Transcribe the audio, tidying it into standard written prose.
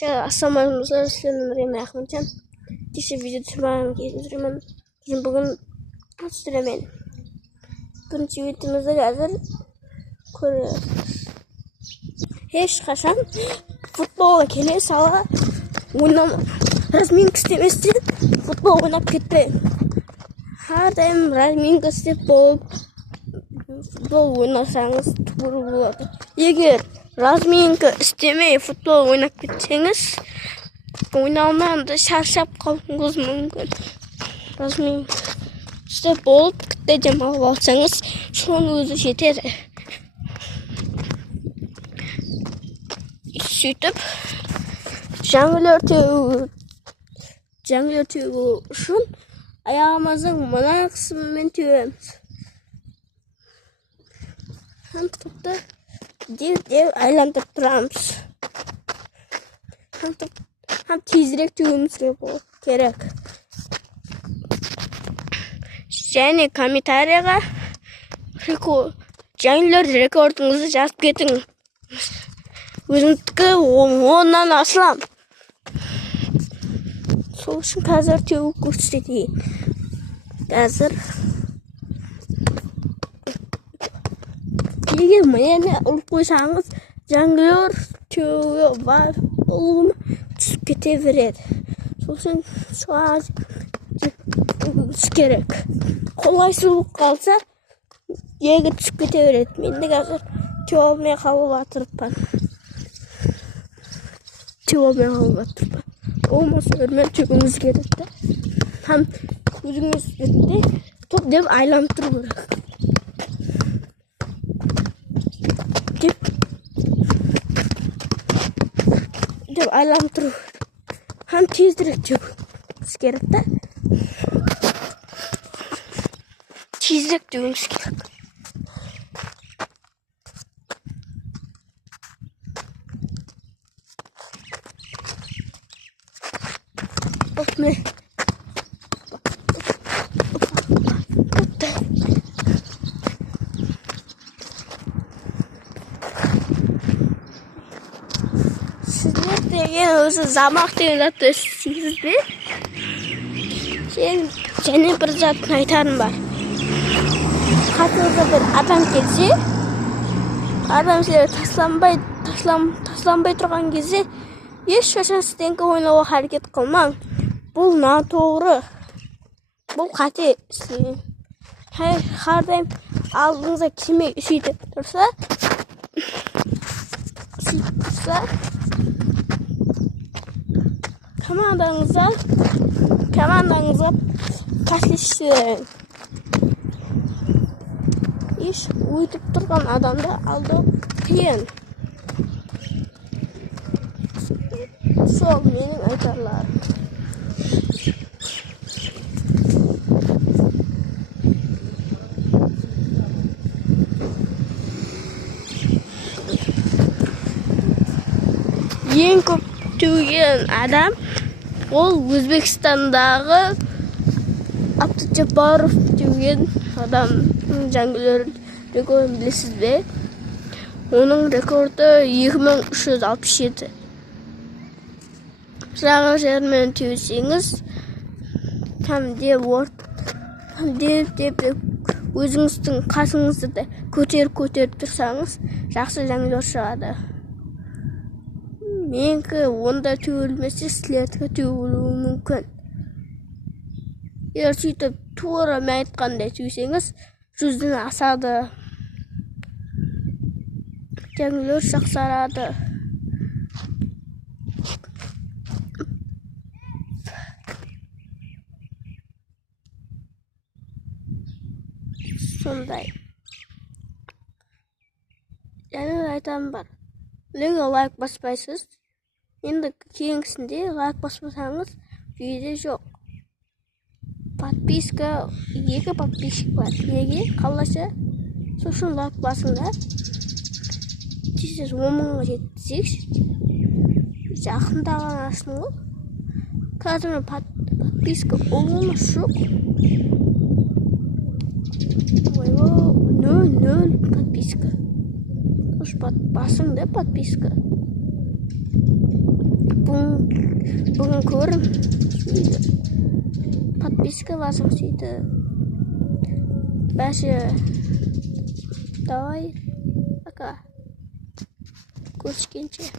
Ассалаумағалейкум, сіздермен Рина Ахметжан. Кеше видео түсірмеген кезін жүремін. Кейін бүгін түсіремін. Бірінші видеомызды қазір көресіз. Ешқашан футболға келе сала разминка істеместен футбол ойнап кетпейін. Әрдайым разминка істеп болып футбол ойнасаңыз тура болады. Егер разминка істемей футбол ойнап кетсеңіз, ойнауынан да шаршап қалуыңыз мүмкін. Разминка істеп болып, кітте демалып алсаңыз, соның өзі жетеді. Сөйтіп, жаңылар теуі үшін аяғымыздың мына қысымымен теуеміз. Топты дев айландырып тұрамыз. Тезірек теуіміз керек. Және комментарияға жаңылар рекордыңызды жазып кетіңіз. Өзімдікі 10-нан асылам. Сол үшін қазір теуі көрсетейін. Қазір егер мені ұрып қойсаңыз, жаңылар теуі бар ұлым түсіп кете береді. Сол үшін сөз керек. Қолайсыз болып қалса, егі түсіп кете береді. Мен де қазір теуіме қалып атырыппан. Олмаса өрмен теуіміз керекті. Өзіңіз бетте топ деп айланып тұру керек. Деп айланып тұру. Тезірек теуіміз керекті. Тезірек теуіміз керек. Sizler деген өзі замақ деген затты істейсіз бе? Және бір затын айтарым бар. Қасыңызда бір адам келсе, адам сіздерге тасланбай тұрған кезде, ешқашан сізденкі ойнауға харекет қылмаң. Бұл нatoғры. Бұл қате істеген. Әрдайым алдыңызға келмей сөйтіп тұрса, командаңызға қаслесің. Еш өйтіп тұрған адамды алдау қиын. Сол менің айтарларым. Ең көп теуген адам ол Өзбекстандағы Абдужаббаров теуген адам. Жаңылар рекордын білесіз бе? Оның рекорды 2367. Жағы жермен теусеңіз, деп өзіңіздің қасыңызды көтеріп тұрсаңыз, жақсы жаңылар шығады. Менікі онда теуілмесе, сілердікі теуілуі мүмкін. Егер сөйтіп тура мен айтқандай теусеңіз, 100-ден асады. Жаңылар жақсарады. Сондай. Және айтам бар. Неге лайк баспайсыз? Енді кейінгісінде лайк баспасаңыз, видео жоқ. Подписка, 2 подписчик бар. Неге? Қалаша? Сосын лайк басыңдар. Тез 10.000-ға жетсек, жақындаған ашын ғой. Қазір подписка олмаш жоқ. 0 подписка. Басыңда подписка. Бүгін көрім. Подписка басың сөйті. Бәші. Давай. Пока. Көрішкенше.